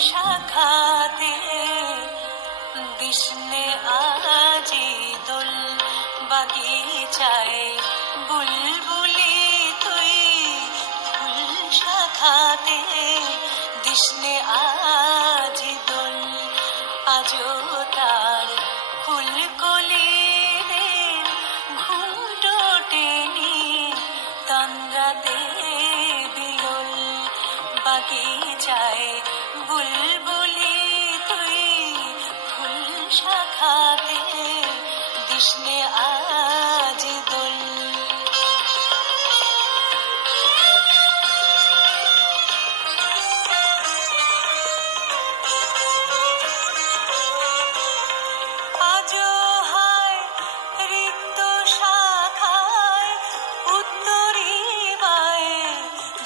শাখাতে দিশনে আজি দোল বাগিচায় বুলবুলি তুই ফুল শাখাতে দিশনে আজি দোল আজও তার ফুলকলি ঘুমটো টেনে তন্দ্রাতে বিলোল বাগিচায় বুলবুলি তুই ফুল শাখাতে দিশনে আজ দোল আজও হায় রিক্ত শাখায় উত্তরী বায়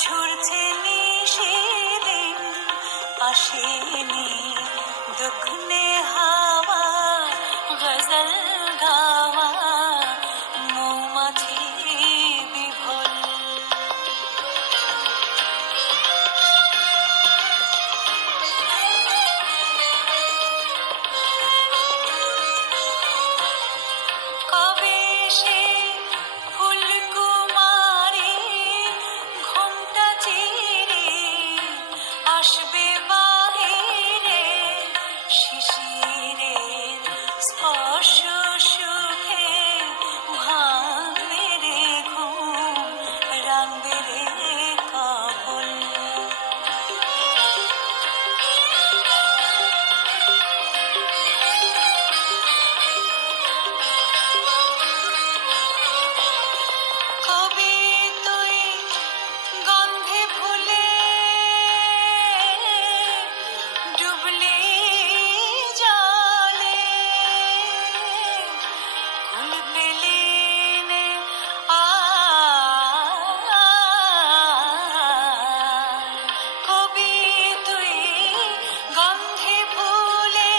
ঝরছে নিশিদিন আসেনি দক্ষিণে হাওয়া গজল গাওয়া মৌমাছি বিভোল কবে সে ফুলকুমারী ঘোমটা চিরে আসবে বাহিরে শিশিরের স্পর্শ সুখে ভাঙবে রে ঘুম রাঙবে রে কাপল কবি তুই গন্ধে ভুলে ডুবলি জলে কুল পেলি নে কবি তুই গন্ধে ভুলে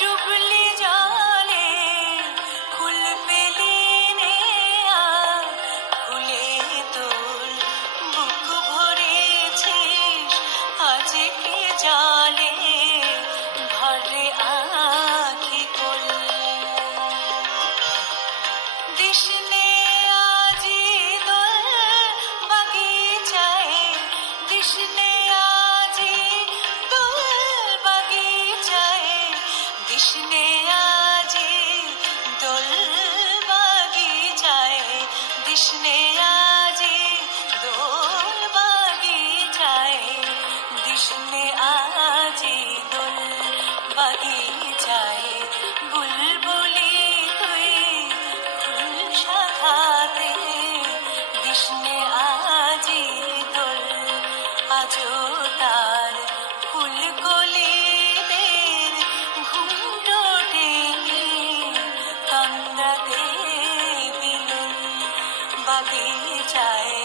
ডুবলি জলে কুল পেলি নে ফুলে তোর বুক ভরেছিস আজকে জলে ভরে আঁখি কোল দিশনে আজি দোল বাগিচায় দিশনে আজি দোল বাগিচায় দিশনে আজি দোল বাগিচায় দিশনে আজি দোল বাগিচায় দিশনে আজি দোল বাগিচায় বুলবুলি তুই ফুল শাখাতে দিশনে আজি দোল আজও তার ফুলকলিদের ঘুমটো টেনে তন্দ্রাতে বিলোল বাগিচায়